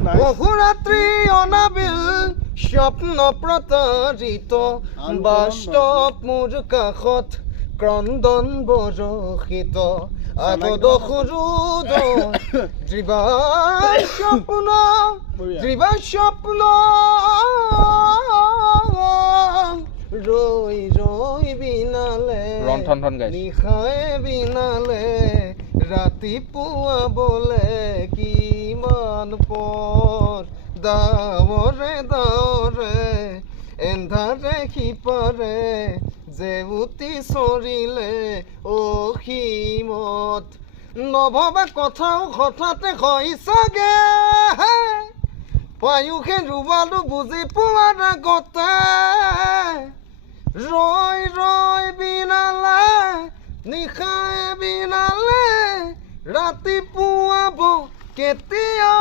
বহুৰাত্ৰি অনাবিল স্বপ্ন প্ৰতাৰিত বাস্তব মোৰ কাষত ক্ৰন্দন বৰষিত আগত সৰুদ স্বপ্ন ৰৈ ৰৈ বিনালে নিশায়ে বিনালে ৰাতিপুৱা বলে কিমান পৰ দাৱৰে দাৱৰে এন্ধাৰে সিপাৰে জেউতি চৰিলে অসীমত নভবা কথাও হঠাতে হয় চাগে পায়ুষে ৰুবালো বুজি পোৱাৰ আগতে ৰৈ ৰৈ বিনালে নিশায়ে বিনালে ৰাতিপুৱা কেতিয়া